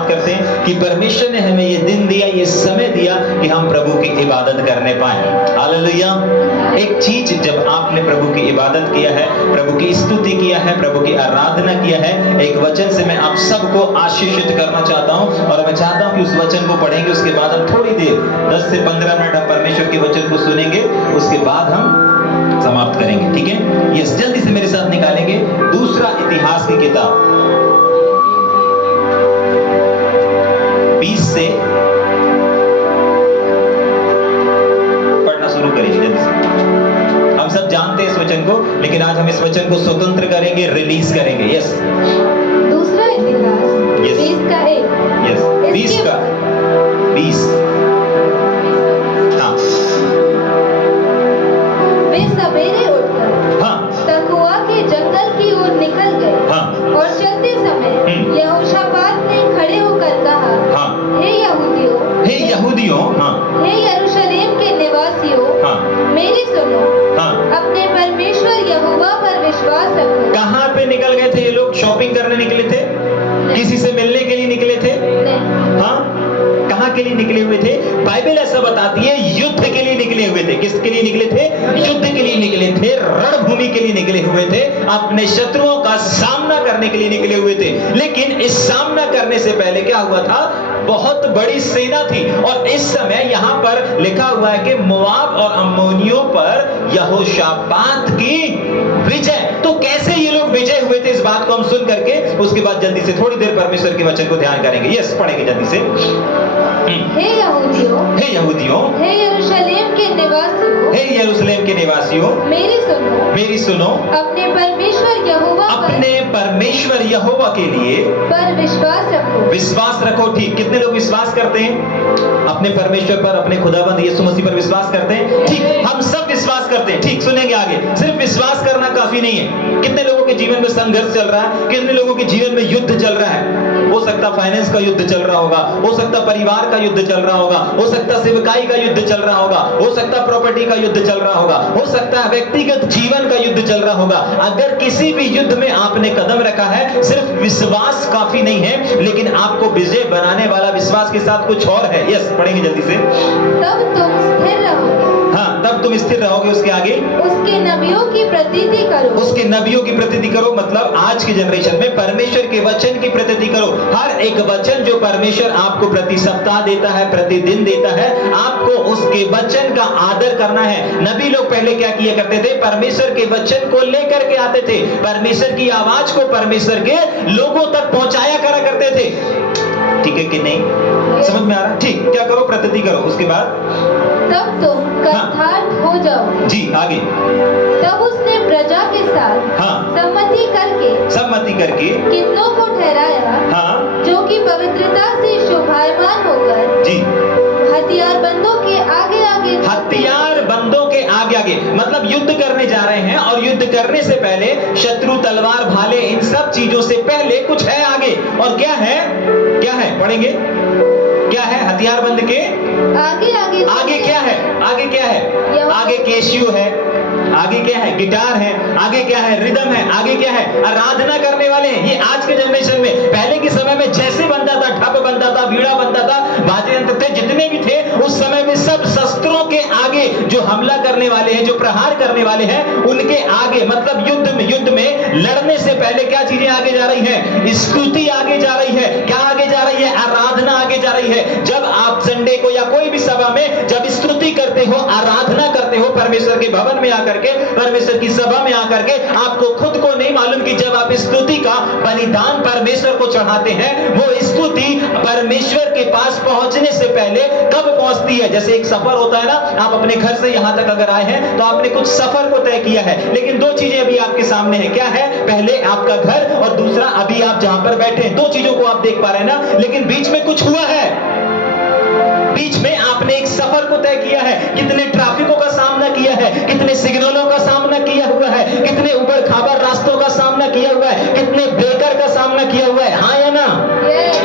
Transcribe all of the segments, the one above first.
बात करते हैं कि परमेश्वर ने हमें ये दिन दिया, ये समय दिया कि हम प्रभु की इबादत करने पाए। हालेलुया। एक चीज, जब आपने प्रभु की इबादत किया है, प्रभु की स्तुति किया है, प्रभु की आराधना किया है, एक वचन से मैं आप सबको आशीषित करना चाहता हूं और मैं चाहता हूं कि उस वचन को पढ़ेंगे, उसके बाद हम थोड़ी देर 10 से 15 मिनट हम परमेश्वर के वचन को सुनेंगे, उसके बाद हम समाप्त करेंगे। ठीक है, यस, जल्दी से मेरे साथ निकालेंगे दूसरा इतिहास की किताब 20 से पढ़ना शुरू करेंगे जल्दी से। हम सब जानते हैं इस वचन को, लेकिन आज हम इस वचन को स्वतंत्र करेंगे, रिलीज करेंगे। यस, दूसरा इतिहास 20 का 1। यस, 20 का 20। हाँ, वे सवेरे उठकर हाँ, तकोआ के जंगल की ओर निकल गए। हाँ, और चलते समय यहोशापात ने खड़े होकर कहा, हाँ, हे यहूदियों, हे यहूदियों, हाँ, हे यरूशलेम के निवासियों, हाँ, मेरी सुनो, हाँ। अपने परमेश्वर यहोवा पर विश्वास रखो। कहाँ पे निकल गए थे ये लोग? शॉपिंग करने निकले थे? किसी से मिलने के लिए निकले थे? नहीं, हाँ, कहाँ के लिए निकले हुए थे? बाइबल ऐसा बताती है, युद्ध के लिए निकले हुए थे। किसके लिए निकले थे? युद्ध के लिए निकले थे, रणभूमि के लिए निकले हुए थे, अपने शत्रुओं का सामना करने के लिए निकले हुए थे। लेकिन इस सामना करने से पहले क्या हुआ था? बहुत बड़ी सेना थी और इस समय यहां पर लिखा हुआ है कि मोआब और अम्मोनियों पर यहोशापात की विजय। तो कैसे ये लोग विजय हुए थे, इस बात को हम सुन करके उसके बाद जल्दी से थोड़ी देर परमेश्वर के वचन को ध्यान करेंगे। यस, पढ़ेंगे जल्दी से। हे यहूदियों, हे यहूदियों, हे यरूशलेम के निवासियों, हे यरूशलेम के निवासियों, मेरी सुनो, मेरी सुनो, अपने परमेश्वर यहोवा अपने परमेश्वर यहोवा के लिए पर विश्वास रखो। विश्वास रखो। ठीक, कितने लोग विश्वास करते हैं अपने परमेश्वर पर, अपने खुदाबंद यीशु मसीह पर विश्वास करते हैं? ठीक, हम सब विश्वास करते हैं। ठीक, सुनेंगे आगे। सिर्फ विश्वास करना काफी नहीं है। कितने लोगों के जीवन में संघर्ष चल रहा है, कितने लोगों के जीवन में युद्ध चल रहा है। हो सकता फाइनेंस का युद्ध चल रहा होगा, हो सकता परिवार का युद्ध चल रहा होगा, हो सकता सेवकाई का युद्ध चल रहा होगा, हो सकता प्रॉपर्टी का युद्ध चल रहा होगा, हो सकता है व्यक्तिगत जीवन का युद्ध चल रहा होगा। अगर किसी भी युद्ध में आपने कदम रखा है, सिर्फ विश्वास काफी नहीं है, लेकिन आपको विजय बनाने वाला विश्वास के साथ कुछ और है। यस, पढ़ेंगे जल्दी से। तब तुम स्थिर रहोगे। हाँ, तब तुम स्थिर रहोगे। उसके आगे, उसके नबियों की प्रतीति करो। उसके नबियों की प्रतीति करो, मतलब आज की जनरेशन में परमेश्वर के वचन की प्रतीति करो। हर एक वचन जो परमेश्वर आपको प्रति सप्ताह देता है, प्रतिदिन देता है, आपको उसके वचन का आदर करना है। नबी लोग पहले क्या किया करते थे? परमेश्वर के वचन को लेकर के आते थे, परमेश्वर की आवाज को परमेश्वर के लोगों तक पहुंचाया करा करते थे। ठीक है कि नहीं? समझ में आ रहा? ठीक, क्या करो? प्रतीति करो। उसके बाद तब तुम कंठाढ़ हो जाओ। जी, आगे। तब उसने प्रजा के साथ हाँ, सम्मति करके कितनों को ठहराया, हाँ, जो कि पवित्रता से शोभायमान होकर जी, हथियारबंदों के आगे आगे हथियार बंदों के आगे आगे, मतलब युद्ध करने जा रहे हैं और युद्ध करने से पहले शत्रु, तलवार, भाले, इन सब चीजों से पहले कुछ है आगे। और क्या है? क्या है? पढ़ेंगे। क्या है? हथियार बंद के आगे आगे आगे क्या है? आगे क्या है? आगे कैशियो है, आगे क्या है? गिटार है, आगे क्या है? रिदम है, आगे क्या है? आराधना करने वाले हैं। ये आज के जनरेशन में, पहले के समय में जैसे बनता था, ठप बनता था, बीड़ा बनता था, बाजे यंत्र थे, जितने भी थे उस समय में सब शस्त्रों के आगे जो हमला करने वाले हैं, जो प्रहार करने वाले हैं, उनके आगे, मतलब युद्ध में लड़ने से पहले क्या चीजें आगे जा रही है? स्तुति आगे जा रही है। क्या आगे जा रही है? आराधना आगे जा रही है। जब आप संडे को या कोई भी सभा में जब स्तुति करते हो, आराधना करते हो, परमेश्वर के भवन में आकर के, परमेश्वर की सभा में आकर के, आपको खुद को नहीं मालूम कि जब आप स्तुति का बलिदान परमेश्वर को चढ़ाते हैं, वो स्तुति परमेश्वर के पास पहुंचने से पहले कब पहुंचती है? जैसे एक सफर होता है ना, आप अपने घर से यहां तक अगर आए हैं तो आपने कुछ सफर को तय किया है, लेकिन दो चीजें अभी आपके सामने है। क्या है? पहले आपका घर और दूसरा अभी आप जहां पर बैठे हैं। दो चीजों को आप देख पा रहे हैं ना, लेकिन बीच में कुछ हुआ है। बीच में आपने एक सफर को तय किया है, कितने ट्रैफिकों का सामना किया है, कितने सिग्नलों का सामना किया हुआ है, कितने उबड़ खाबड़ रास्तों का सामना किया हुआ है, कितने ब्रेकर का सामना किया हुआ है। हाँ या ना?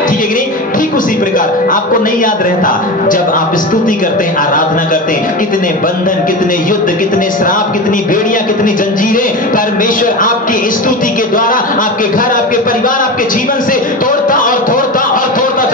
ठीक है कि नहीं? ठीक उसी प्रकार आपको नहीं याद रहता, जब आप स्तुति करते हैं, आराधना करते हैं, कितने बंधन, कितने युद्ध, कितने श्राप, कितनी बेड़ियां, कितनी जंजीरें परमेश्वर आपकी स्तुति के द्वारा आपके घर, आपके परिवार, आपके जीवन से तोड़ता और तोड़ता और तोड़ता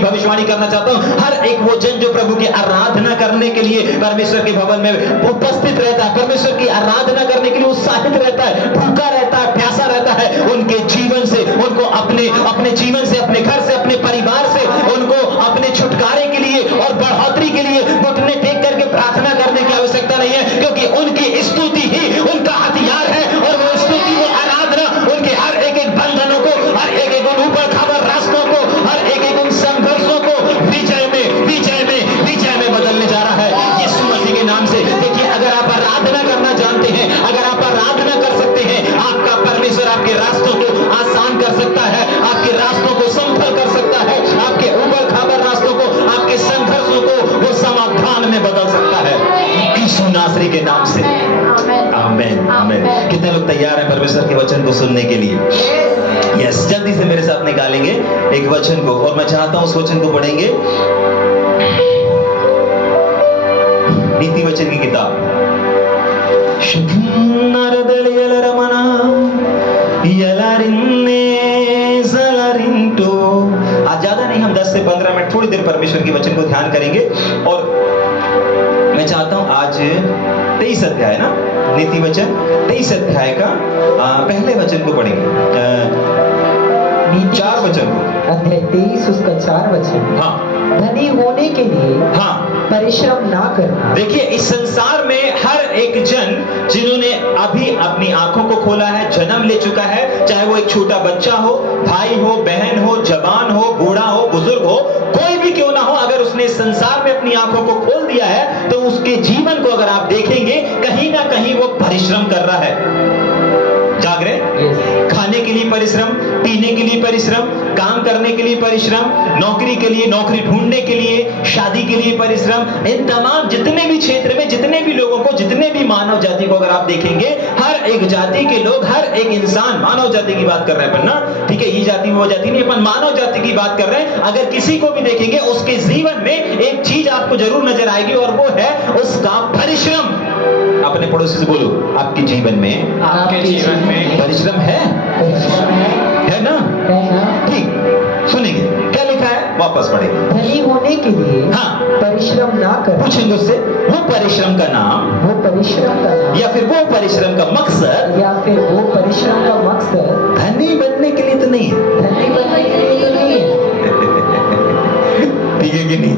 की भविष्यवाणी करना चाहता हूं, हर एक वो जन जो प्रभु की आराधना करने के लिए परमेश्वर के भवन में उपस्थित रहता है, परमेश्वर की आराधना करने के लिए उत्साहित रहता है, भूखा रहता है, प्यासा रहता है, उनके जीवन से, उनको अपने जीवन से, अपने घर से, अपने परिवार से, उनको अपने छुटकारे के लिए और बढ़ोतरी के लिए घुटने टेक करके प्रार्थना करने की आवश्यकता नहीं है, क्योंकि उनकी स्तुति ही उनका हथियार है। और वो स्तुति, वो आराधना उनके हर एक एक बंधनों को, हर एक एक उन ऊपर खाबर रास्तों को, हर एक एक उन संघर्षों को विजय में बदलने जा रहा है यीशु मसीह के नाम से। देखिए, अगर आप आराधना करना जानते हैं, अगर आप आराधना कर सकते हैं, आपका परमेश्वर आपके रास्तों को आसान कर सकता है, आपके रास्तों को संभल कर सकता है, आपके ऊपर खाबर रास्तों को, आपके संघर्षों को वो समाधान में बदल सकता है यीशु नासरी के नाम से। आमीन, आमीन। कितने लोग तैयार हैं परमेश्वर के वचन को सुनने के लिए? यस, जल्दी से मेरे साथ निकालेंगे एक वचन को, और मैं चाहता हूं उस वचन को पढ़ेंगे नीति वचन की किताब। आज ज्यादा नहीं, हम 10 से 15 मिनट थोड़ी देर परमेश्वर के वचन को ध्यान करेंगे। और मैं चाहता हूं आज 23 अध्याय ना, नीति वचन 23 अध्याय का पहले वचन को पढ़ेंगे, 4 वचन को, अध्याय 23 उसका 4 वचन। हाँ, धनी होने के लिए हाँ, परिश्रम ना करना। देखिए, इस संसार में हर एक जन जिन्होंने अभी अपनी आंखों को खोला है, जन्म ले चुका है, चाहे वो एक छोटा बच्चा हो, भाई हो, बहन हो, जवान हो, बूढ़ा हो, बुजुर्ग हो, कोई भी क्यों ना हो, अगर उसने इस संसार में अपनी आंखों को खोल दिया है तो उसके जीवन को अगर आप देखेंगे, कहीं ना कहीं वो परिश्रम कर रहा है। जाग रहे? खाने के लिए परिश्रम, पीने के लिए परिश्रम, काम करने के लिए परिश्रम, नौकरी के लिए, नौकरी ढूंढने के लिए, शादी के लिए परिश्रम, इन तमाम जितने भी क्षेत्र में जितने भी लोगों को, जितने भी मानव जाति को अगर आप देखेंगे, हर एक जाति के लोग, हर एक इंसान, मानव जाति की बात कर रहे हैं अपन ना, ठीक है, ये जाति वो जाति नहीं, अपन मानव जाति की बात कर रहे हैं। अगर किसी को भी देखेंगे, उसके जीवन में एक चीज आपको जरूर नजर आएगी, और वो है उसका परिश्रम। अपने पड़ोसी से बोलो, आपके जीवन में, आपके जीवन में परिश्रम है ना? ठीक, सुनेंगे क्या लिखा है, वापस पढ़ेंगे। धनी होने के लिए हाँ, परिश्रम ना करना। पूछेंगे उससे, वो परिश्रम का नाम, वो परिश्रम का नाम, या फिर वो परिश्रम का मकसद, या फिर वो परिश्रम का मकसद धनी बनने के लिए तो नहीं है। धनी बनने के लिए तो नहीं है। ठीक है कि नहीं?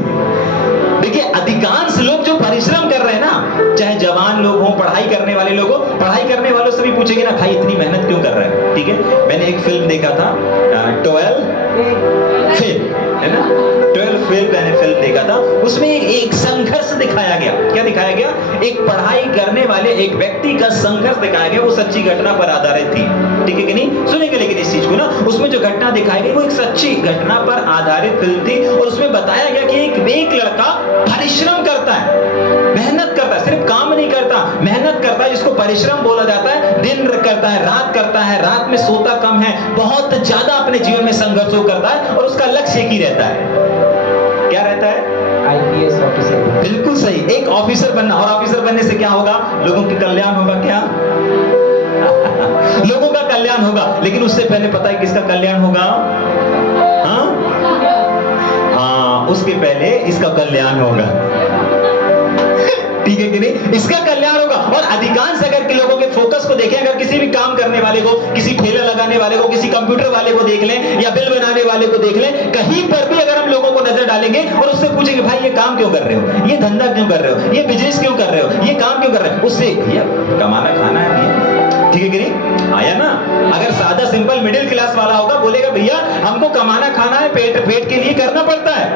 देखिए, अधिकांश लोग जो परिश्रम कर रहे हैं ना, चाहे जवान लोग हों, पढ़ाई करने वाले लोग हों, पढ़ाई करने वालों से भी पूछेंगे ना, भाई इतनी मेहनत क्यों कर रहे हैं? ठीक है, मैंने एक फिल्म देखा था 12 फेल, है ना, 12 फेल, मैंने फिल्म देखा था, उसमें एक संघर्ष दिखाया गया। क्या दिखाया गया? एक पढ़ाई करने वाले एक व्यक्ति का संघर्ष दिखाया गया, वो सच्ची घटना पर आधारित थी। ठीक है कि नहीं? सुनेंगे लेकिन इस चीज को ना, उसमें जो घटना दिखाई गई वो एक सच्ची घटना पर आधारित फिल्म थी, और उसमें बताया गया कि एक लड़का परिश्रम करता है, मेहनत करता है, सिर्फ काम नहीं करता, मेहनत करता है, जिसको परिश्रम बोला जाता है। दिन करता है, रात में सोता कम है, बहुत ज्यादा अपने जीवन में संघर्ष करता है, और उसका लक्ष्य एक ही रहता है। क्या रहता है? IPS officer. बिल्कुल सही, एक ऑफिसर बनना। और ऑफिसर बनने से क्या होगा? लोगों के कल्याण होगा। क्या? लोगों का कल्याण होगा, लेकिन उससे पहले पता है किसका कल्याण होगा? हाँ, उसके पहले इसका कल्याण होगा। ठीक है कि नहीं? इसका कल्याण होगा। और अधिकांश अगर के लोगों के फोकस को देखें, अगर किसी भी काम करने वाले को, किसी ठेला लगाने वाले को, किसी कंप्यूटर वाले को देख लें, या बिल बनाने वाले को देख लें, कहीं पर भी अगर हम लोगों को नजर डालेंगे और उससे पूछेंगे, भाई ये काम क्यों कर रहे हो, ये धंधा क्यों कर रहे हो, ये बिजनेस क्यों कर रहे हो, ये काम क्यों कर रहे हो, उससे भैया कमाना खाना है भैया। ठीक है कि नहीं? आया ना? अगर सादा सिंपल मिडिल क्लास वाला होगा, बोलेगा भैया हमको कमाना खाना है, पेट के लिए करना पड़ता है,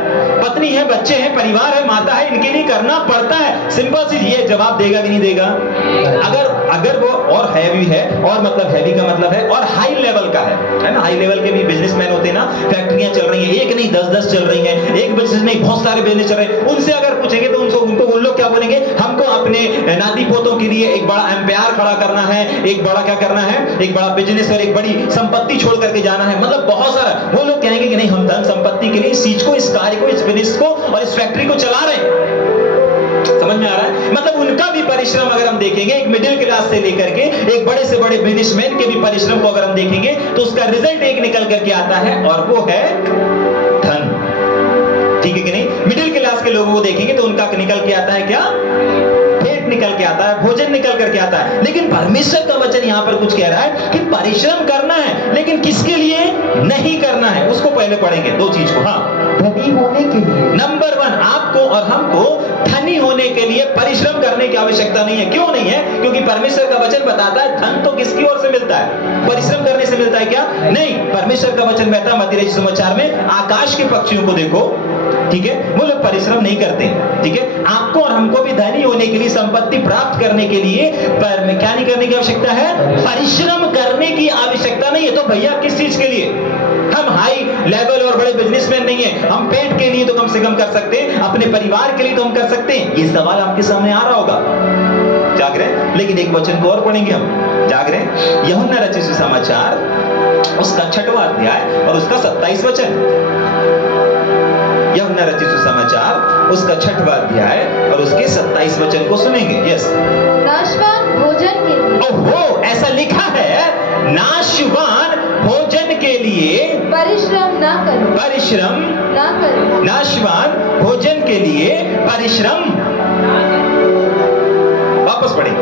पत्नी है, बच्चे हैं, परिवार है, माता है, इनके लिए करना पड़ता है। सिंपल सी ये जवाब देगा कि नहीं देगा? अगर वो और हैवी है, और मतलब हैवी का मतलब है और हाई लेवल का है ना? हाई लेवल के भी बिजनेसमैन होते हैं ना, फैक्ट्रियां चल रही हैं, एक नहीं 10 चल रही हैं, एक बिजनेस नहीं बहुत सारे बिजनेस चल रहे हैं। उनसे अगर पूछेंगे तो उनको उन लोग क्या बोलेंगे? हमको अपने नाती पोतों के लिए एक बड़ा एम्पायर खड़ा करना है, एक बड़ा क्या करना है, एक बड़ा बिजनेस और एक बड़ी संपत्ति छोड़ करके जाना है। मतलब बहुत सारा वो लोग कहेंगे कि नहीं, हम धन संपत्ति के लिए इस चीज को, इस कार्य को, इस बिजनेस को और इस फैक्ट्री को चला रहे हैं। समझ में आ रहा है? मतलब उनका भी परिश्रम अगर हम देखेंगे, एक मिडिल क्लास से लेकर के एक बड़े से बड़े बिजनेसमैन के भी परिश्रम को अगर हम देखेंगे, तो उसका रिजल्ट एक निकल करके आता है, और वो है धन। ठीक है कि नहीं? मिडिल क्लास के लोगों को देखेंगे तो उनका निकल के आता है क्या? पेट निकल के आता है, भोजन निकल करके आता है। लेकिन परमेश्वर का वचन यहाँ पर कुछ कह रहा है कि परिश्रम करना है, लेकिन किसके लिए नहीं करना है, उसको पहले पढ़ेंगे। दो चीज को, हाँ, धनी होने के लिए। नंबर 1, आपको और हमको धनी होने के लिए परिश्रम करने की आवश्यकता नहीं है। क्यों नहीं है? क्योंकि परमेश्वर का वचन बताता है धन तो किसकी ओर से मिलता है? परिश्रम करने से मिलता है क्या? नहीं। परमेश्वर का वचन कहता है मत्ती रचित समाचार में, आकाश के पक्षियों को देखो, ठीक है, वो लोग परिश्रम नहीं करते, ठीक है। आपको और हमको भी धनी होने के लिए, संपत्ति प्राप्त करने के लिए क्या नहीं करने की आवश्यकता है? परिश्रम करने की आवश्यकता नहीं है। तो भैया किस चीज के लिए? हम हाई लेवल और बड़े बिजनेसमैन नहीं है, हम पेट के लिए तो कम से कम कर सकते हैं, अपने परिवार के लिए तो हम कर सकते हैं। ये सवाल आपके सामने आ रहा होगा, जाग रहे? लेकिन एक वचन को और पढ़ेंगे हम, जाग रहे? यूहन्ना रचित सुसमाचार उसका 6वां अध्याय और उसका 27 वचन। यूहन्ना रचित सुसमाचार उसका 6वां अध्याय और उसके 27 वचन को सुनेंगे। यस, नाशवान भोजन के लिए। ओहो, ऐसा लिखा है, नाशवान भोजन के लिए परिश्रम ना करो। परिश्रम ना करो। नाशवान भोजन के लिए परिश्रम। वापस पढ़ेंगे।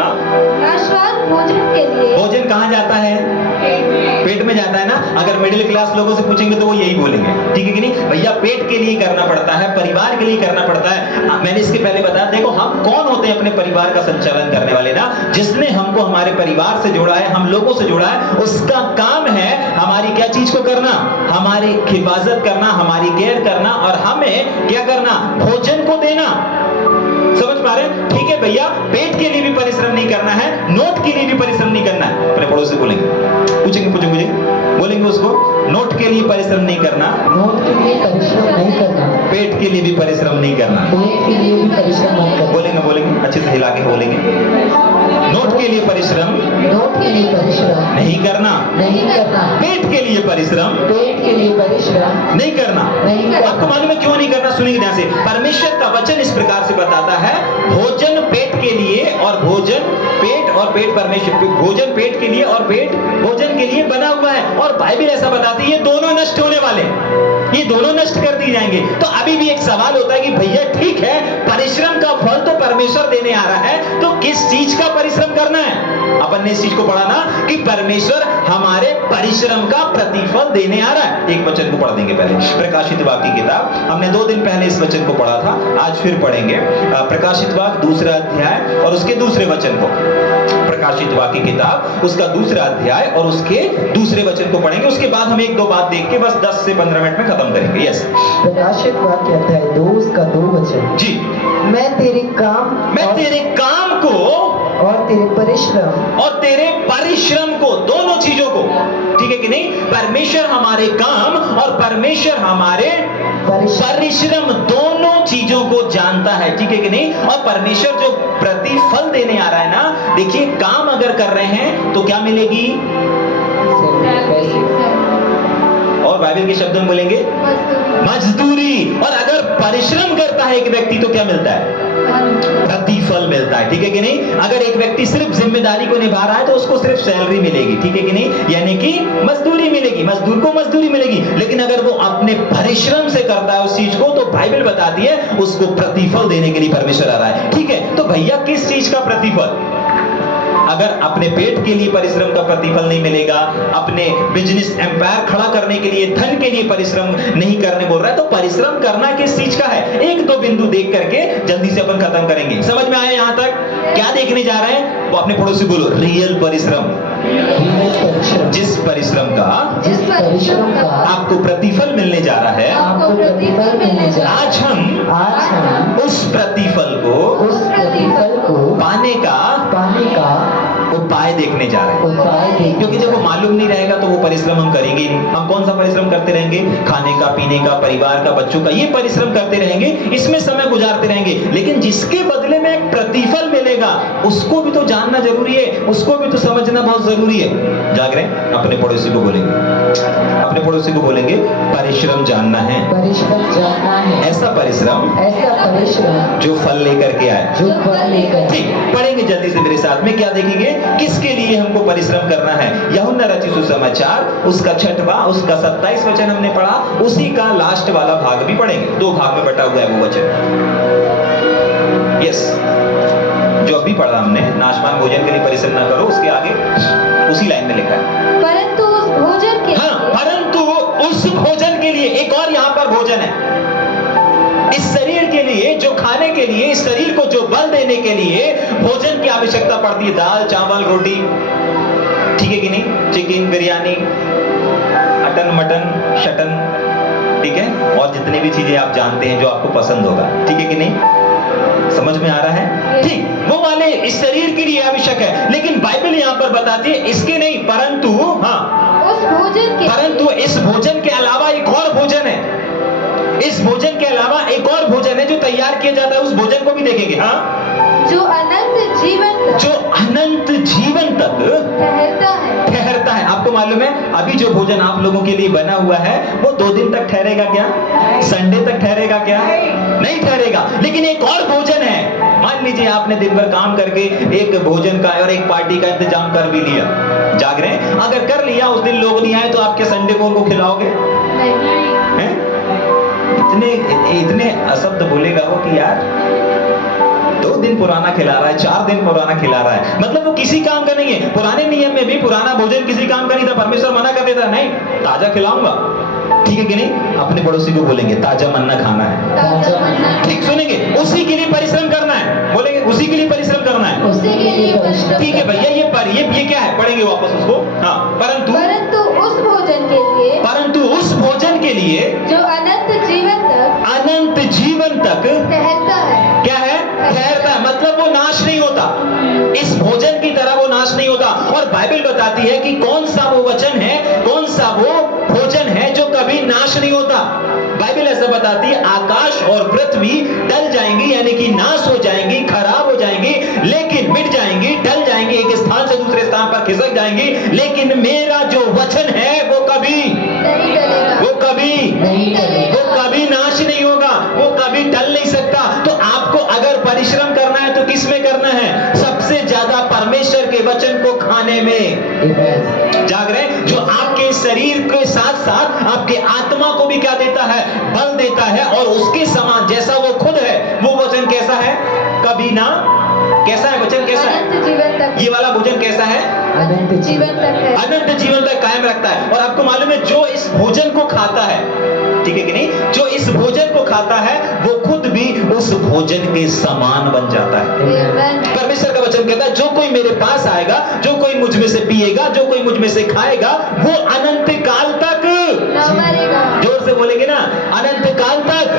हाँ, नाशवान भोजन के लिए। भोजन कहाँ जाता है? पेट में जाता है ना। अगर मिडिल क्लास लोगों से पूछेंगे तो वो यही बोलेंगे, ठीक है कि नहीं? भैया पेट के लिए करना पड़ता है, परिवार के लिए करना पड़ता है। मैंने इसके पहले बताया, देखो हम कौन होते हैं अपने परिवार का संचालन करने वाले ना? जिसने हमको हमारे परिवार से जोड़ा है, हम लोगों से जोड़ा है, उसका काम है हमारी क्या चीज को करना? हमारी हिफाजत करना, हमारी केयर करना, और हमें क्या करना? भोजन को देना। समझ पा रहे हैं? ठीक है भैया, पेट के लिए भी परिश्रम नहीं करना है, नोट के लिए भी परिश्रम नहीं करना है। अपने पड़ोस से बोलेंगे, पूछेंगे बोलेंगे उसको, नोट के लिए परिश्रम नहीं करना, नोट के लिए परिश्रम नहीं करना, पेट के लिए भी परिश्रम नहीं करना। पेट के लिए भी परिश्रम नहीं करना। बोलेंगे अच्छे से हिला के बोलेंगे, नोट के लिए परिश्रम नोट के लिए परिश्रम नहीं करना, नहीं करना, पेट के लिए परिश्रम पेट के लिए परिश्रम नहीं करना। नहीं करना। आपको मालूम है क्यों नहीं करना? सुनिए ध्यान से। परमेश्वर का वचन इस प्रकार से बताता है, भोजन पेट के लिए और भोजन पेट, और पेट परमेश्वर, भोजन पेट के लिए और पेट भोजन के लिए बना हुआ है। और बाइबल ऐसा बताती है ये दोनों नष्ट होने वाले, ये दोनों नष्ट कर दिए जाएंगे। तो अभी भी एक सवाल होता है कि भैया ठीक है, परिश्रम का फल तो परमेश्वर देने आ रहा है, तो किस चीज का परिश्रम करना है? अपन ने इस चीज को पढ़ा ना कि परमेश्वर हमारे परिश्रम का प्रतिफल देने आ रहा है। एक वचन को पढ़ देंगे पहले, प्रकाशित वाक्य की किताब। हमने 2 दिन पहले इस वचन को पढ़ा था, आज फिर पढ़ेंगे। प्रकाशित वाक्य 2 अध्याय और उसके 2 वचन को। प्रकाशित वाक्य की किताब उसका 2 अध्याय और उसके 2 वचन को पढ़ेंगे। उसके बाद हम 1-2 बात देख के बस 10 से 15 मिनट में खत्म करेंगे। यस, प्रकाशित वाक्य अध्याय 2 उसका 2 वचन। जी, मैं तेरे काम को और तेरे परिश्रम को, दोनों चीजों को, ठीक है कि नहीं? परमेश्वर हमारे काम और परमेश्वर हमारे परिश्रम, दोनों चीजों को जानता है, ठीक है कि नहीं? और परमेश्वर जो प्रतिफल देने आ रहा है ना, देखिए, काम अगर कर रहे हैं तो क्या मिलेगी? और बाइबल के शब्दों में बोलेंगे मजदूरी। और अगर परिश्रम करता है एक व्यक्ति तो क्या मिलता है? प्रतिफल मिलता है, ठीक है कि नहीं? अगर एक व्यक्ति सिर्फ जिम्मेदारी को निभा रहा है तो उसको सिर्फ सैलरी मिलेगी, ठीक है कि नहीं? यानी कि मजदूरी मिलेगी, मजदूर को मजदूरी मिलेगी। लेकिन अगर वो अपने परिश्रम से करता है उस चीज को, तो बाइबल बताती है उसको प्रतिफल देने के लिए परमेश्वर आ रहा है, ठीक है? तो भैया किस चीज का प्रतिफल? अगर अपने पेट के लिए परिश्रम का प्रतिफल नहीं मिलेगा, अपने बिजनेस एम्पायर खड़ा करने के लिए, धन के लिए परिश्रम नहीं करने बोल रहा है, तो परिश्रम करना किस चीज का है? 1-2 बिंदु देख करके जल्दी से अपन खत्म करेंगे। समझ में आया यहां तक? क्या देखने जा रहे हैं? वो अपने पड़ोसी बोलो, रियल परिश्रम। जिस परिश्रम का आपको प्रतिफल मिलने जा रहा है, आपको प्रतिफल मिलने जा रहा है। आज हम उस प्रतिफल को पाने का उपाय देखने जा रहे हैं। क्योंकि जब वो मालूम नहीं रहेगा तो वो परिश्रम हम करेंगे नहीं। हम कौन सा परिश्रम करते रहेंगे? खाने का, पीने का, परिवार का, बच्चों का, ये परिश्रम करते रहेंगे, इसमें समय गुजारते रहेंगे। लेकिन जिसके बदले में प्रतिफल मिलेगा, उसको भी तो जानना जरूरी है, उसको भी तो समझना बहुत जरूरी है। जाग रहे हैं? अपने पड़ोसी को बोलेंगे, अपने पड़ोसी को बोलेंगे परिश्रम जानना है, परिश्रम जानना है, ऐसा परिश्रम जो फल लेकर के आए, जो फल लेकर। ठीक, पढ़ेंगे जल्दी से मेरे साथ में। क्या देखेंगे? किसके लिए हमको परिश्रम करना है? यूहन्ना रचित सुसमाचार उसका 6वां उसका 27 वचन हमने पढ़ा, उसी का लास्ट वाला भाग भी पढ़ेंगे। 2 भाग में बटा हुआ है वो वचन। यस, जो अभी पढ़ा हमने, नाशवान भोजन के लिए परिश्रम ना करो, उसके आगे उसी लाइन में लिखा है परंतु उस भोजन के हाँ, परंतु उस भोजन के लिए, एक और यहाँ पर भोजन है इस शरीर के लिए, जो खाने के लिए, इस शरीर को जो बल देने के लिए भोजन की आवश्यकता पड़ती है। दाल, चावल, रोटी, ठीक है कि नहीं? चिकन, बिरयानी, अटन, मटन, शटन, ठीक है, और जितनी भी चीजें आप जानते हैं जो आपको पसंद होगा, ठीक है कि नहीं? समझ में आ रहा है? ठीक, वो वाले इस शरीर के लिए आवश्यक है, लेकिन बाइबल यहाँ पर बताती है इसके नहीं, परंतु उस भोजन के परंतु इस भोजन के अलावा एक और भोजन है। इस भोजन के अलावा एक और भोजन है जो तैयार किया जाता है, उस भोजन को भी देखेंगे। हाँ, जो अनंत जीवन तक, जो अनंत जीवन तक ठहरता है। आपको मालूम है अभी जो भोजन आप लोगों के लिए बना हुआ है वो 2 दिन तक ठहरेगा क्या? संडे तक ठहरेगा क्या? नहीं ठहरेगा। लेकिन एक और भोजन है, मान लीजिए आपने दिन भर काम करके एक भोजन का और एक पार्टी का इंतजाम कर भी लिया, जाग रहे हैं, अगर कर लिया, उस दिन लोग नहीं आए तो आपके संडे को उनको खिलाओगे? हैं? इतने अशब्द बोलेगा वो कि यार 2 दिन पुराना खिला रहा है, 4 दिन पुराना खिला रहा है, मतलब वो किसी काम का नहीं है। पुराने नियम में भी पुराना भोजन किसी काम का नहीं था, परमेश्वर मना कर देता, नहीं ताजा खिलाऊंगा, ठीक है कि नहीं? अपने पड़ोसी को बोलेंगे ताजा मन्ना खाना है, ठीक, सुनेंगे, उसी के लिए परिश्रम करना है, बोलेंगे उसी के लिए परिश्रम करना है, उसी के लिए परिश्रम, ठीक है भैया। ये क्या है? पढ़ेंगे वापस उसको। हाँ, परंतु उस भोजन के लिए, परंतु उस भोजन के लिए जो अनंत जीवन तक ठहरता है। क्या है? ठहरता है, मतलब वो नाश नहीं होता, इस भोजन की तरह वो नाश नहीं होता। और बाइबल बताती है कि कौन सा वो वचन है, कौन सा वो भोजन है जो कभी नाश नहीं होता। बाइबल ऐसा बताती है आकाश और पृथ्वी टल जाएंगी, यानी कि नाश हो जाएंगी, खराब हो जाएंगी, लेकिन मिट जाएंगी, टल जाएंगी, एक स्थान से दूसरे स्थान पर खिसक जाएंगी, लेकिन मेरा जो वचन है वो कभी नहीं टलेगा, वो कभी नहीं टलेगा, वो कभी नाश नहीं होगा, वो कभी टल नहीं सकता। तो आपको अगर परिश्रम करना है तो किस में करना है? सबसे ज्यादा परमेश्वर के वचन को खाने में। जाग रहे हैं? जो आपके शरीर के साथ साथ आपके आत्मा को भी क्या देता है? बल देता है, और उसके समान जैसा वो खुद है, वो वचन कैसा है? कभी ना, कैसा है वचन? कैसा है? अनंत जीवन तक। ये वाला भोजन कैसा है? अनंत जीवन तक है, अनंत जीवन तक कायम रखता है। और आपको मालूम है जो इस भोजन को खाता है, ठीक है कि नहीं, जो इस भोजन को खाता है वो खुद भी उस भोजन के समान बन जाता है। परमेश्वर का वचन कहता है जो कोई मेरे पास आएगा, जो कोई मुझ में से पिएगा, जो कोई मुझ में से खाएगा, वो अनंत काल तक न मरेगा। जोर से बोलेंगे ना, अनंत काल तक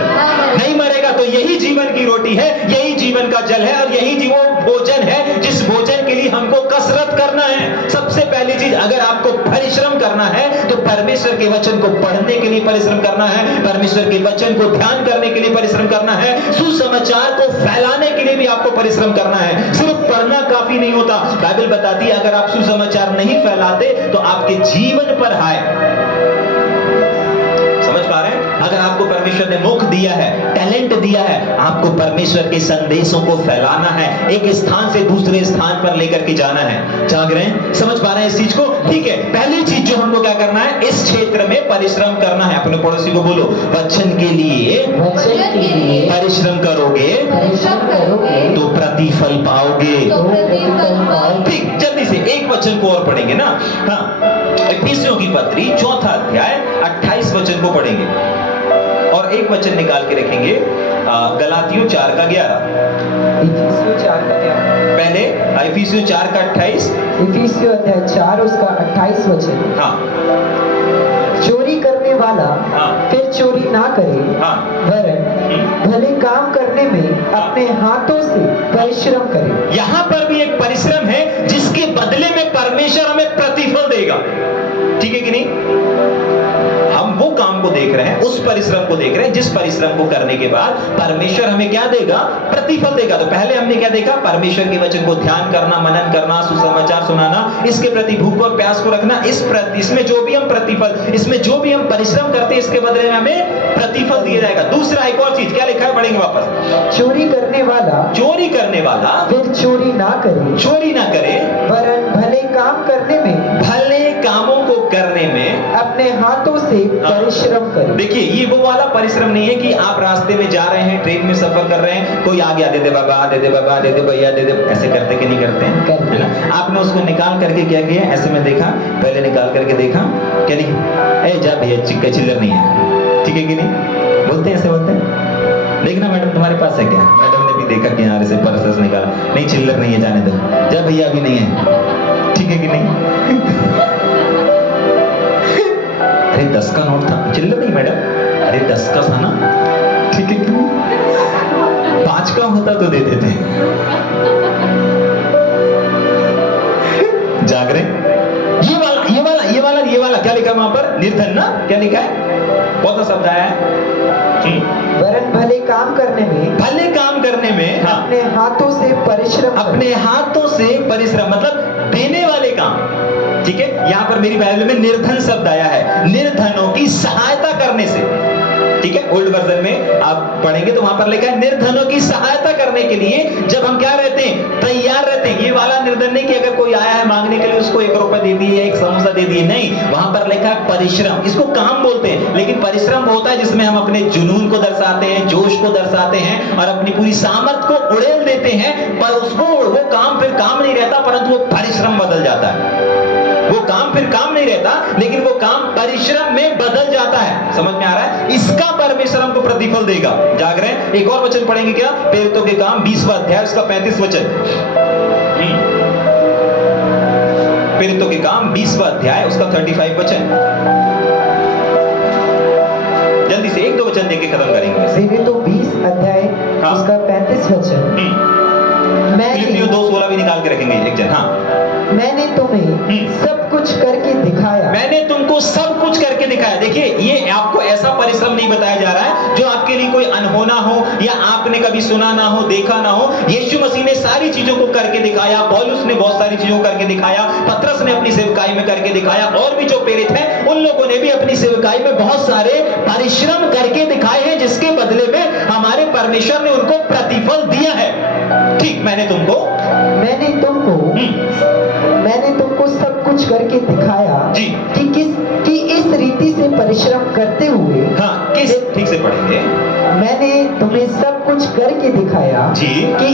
नहीं मरेगा। तो यही जीवन की रोटी है, यही जीवन का जल है, और यही वो भोजन है जिस भोजन के लिए हमको कसरत करना है। सबसे पहली चीज, अगर आपको परिश्रम करना है तो परमेश्वर के वचन को पढ़ने के लिए परिश्रम करना है, परमेश्वर के वचन को ध्यान करने के लिए परिश्रम करना है, सुसमाचार को फैलाने के लिए भी आपको परिश्रम करना है। सिर्फ पढ़ना काफी नहीं होता। बाइबल बताती है अगर आप सुसमाचार नहीं फैलाते तो आपके जीवन पर हाय। समझ पा रहे हैं? अगर आपको परमेश्वर ने मुख दिया है, टैलेंट दिया है, आपको परमेश्वर के संदेशों को फैलाना है, एक स्थान से दूसरे स्थान पर लेकर के जाना है। जाग रहे हैं? समझ पा रहे हैं इस चीज को? ठीक है, पहली चीज जो हमको क्या करना है, इस क्षेत्र में परिश्रम करना है। अपने पड़ोसी को बोलो वचन के लिए परिश्रम करोगे तो प्रतिफल पाओगे। ठीक, जल्दी से एक वचन को और पढ़ेंगे ना। हाँ, इफिसियों की पत्री 4 अध्याय 28 वचन को पढ़ेंगे, और एक वचन निकाल के रखेंगे गलातियों 4 का 11। पहले इफिसियों 4 का 28, इफिसियों अध्याय 4 उसका 28 वचन। हाँ, चोरी करने वाला फिर चोरी ना करे, वरन भले काम करने में अपने हाथों से परिश्रम करे। यहां पर भी एक परिश्रम है जिसके बदले में परमेश्वर हमें प्रतिफल देगा। ठीक है कि नहीं? हम वो काम को देख रहे हैं, उस परिश्रम को देख रहे हैं, जिस परिश्रम को करने के बाद परमेश्वर हमें क्या देगा? प्रतिफल देगा। तो पहले हमने क्या देखा? परमेश्वर के वचन को ध्यान करना, मनन करना, सुसमाचार सुनाना, इसके प्रति भूख और प्यास को रखना, इसमें जो भी हम प्रतिफल, इसमें जो भी हम परिश्रम करते हैं, इसके बदले में हमें प्रतिफल दिया जाएगा। दूसरा एक और चीज क्या लिखा है, पढ़ेंगे वापस। चोरी करने वाला फिर चोरी ना करे, वरन भले काम करने में, भले कामों को करने में अपने हाथों से परिश्रम करे। देखिए, ये वो वाला परिश्रम नहीं है कि आप रास्ते में जा रहे हैं, ट्रेन में सफर कर रहे हैं, कोई आ गया, दे दे बाबा, दे दे बाबा, दे दे भैया, दे दे, ऐसे करते कि नहीं करते हैं, है ना? आपने उसको निकाल करके क्या किया? ऐसे में देखा, पहले निकाल करके देखा, क्या नहीं, ए जा भैया, चिल्लर नहीं है, ठीक है कि नहीं? बोलते हैं, ऐसे बोलते हैं। देखना मैडम तुम्हारे पास है क्या? मैडम ने भी देखा कि यहाँ से पर्स निकाला, नहीं चिल्लर नहीं है, जाने दो, जा भैया अभी नहीं है, ठीक है कि नहीं? अरे 10 का नोट था, चिल्लर नहीं मैडम, अरे 10 का था ना, ठीक है कि नहीं? 5 का होता तो दे देते। जाग रहे? ये वाला क्या लिखा वहां पर? निर्धन ना, क्या लिखा है? बहुत सा शब्द आया है। वरन भले काम करने में, हाँ, अपने हाथों से परिश्रम, मतलब देने वाले काम, ठीक है? यहां पर मेरी बाइबल में निर्धन शब्द आया है, निर्धनों की सहायता करने से, ठीक है? ओल्ड वर्जन में आप पढ़ेंगे तो वहां पर लिखा है निर्धनों की सहायता करने के लिए जब हम क्या रहते हैं? तैयार रहते हैं। ये वाला निर्धन नहीं कि अगर कोई आया है मांगने के लिए उसको 1 रुपए दे दिए, 1 समोसा दे दिए, नहीं, वहां पर लिखा है परिश्रम। इसको काम बोलते हैं, लेकिन परिश्रम वो होता है जिसमें हम अपने जुनून को दर्शाते हैं, जोश को दर्शाते हैं और अपनी पूरी सामर्थ को उड़ेल देते हैं, पर उसको वो काम फिर काम नहीं रहता, परंतु वो परिश्रम बदल जाता है। वो काम फिर काम नहीं रहता, लेकिन वो काम परिश्रम में बदल जाता है। समझ में आ रहा है? इसका परमेश्वर हमको प्रतिफल देगा। जाग रहे हैं? एक और वचन पढ़ेंगे क्या? प्रेरितों के काम 20वां अध्याय उसका 35 वचन। प्रेरितों के काम 20वां अध्याय उसका 35 वचन। जल्दी से 1-2 वचन देके खत्म करेंगे। प्रेरितों 20 अध्याय उसका 35 वचन। फिलिपियों 2:16 भी निकाल के रखेंगे एक जन। हाँ, मैंने तुम्हें सब कुछ करके दिखाया। मैंने तुमको सब कुछ करके दिखाया। देखिए, ये आपको ऐसा परिश्रम नहीं बताया जा रहा है जो आपके लिए कोई अनहोना हो या आपने कभी सुना ना हो, देखा ना हो। यीशु मसीह ने सारी चीजों को करके दिखाया, पौलुस ने बहुत सारी चीजों को करके दिखाया, पतरस ने अपनी सेवकाई में करके दिखाया, और भी जो प्रेरित हैं उन लोगों ने भी अपनी सेवकाई में बहुत सारे परिश्रम करके दिखाए हैं, जिसके बदले में हमारे परमेश्वर ने उनको प्रतिफल दिया है। ठीक, मैंने तुमको सब कुछ करके दिखाया जी कि इस रीति से परिश्रम करते हुए, हाँ, किस ठीक से पढ़ेंगे। मैंने तुम्हें सब कुछ करके दिखाया जी कि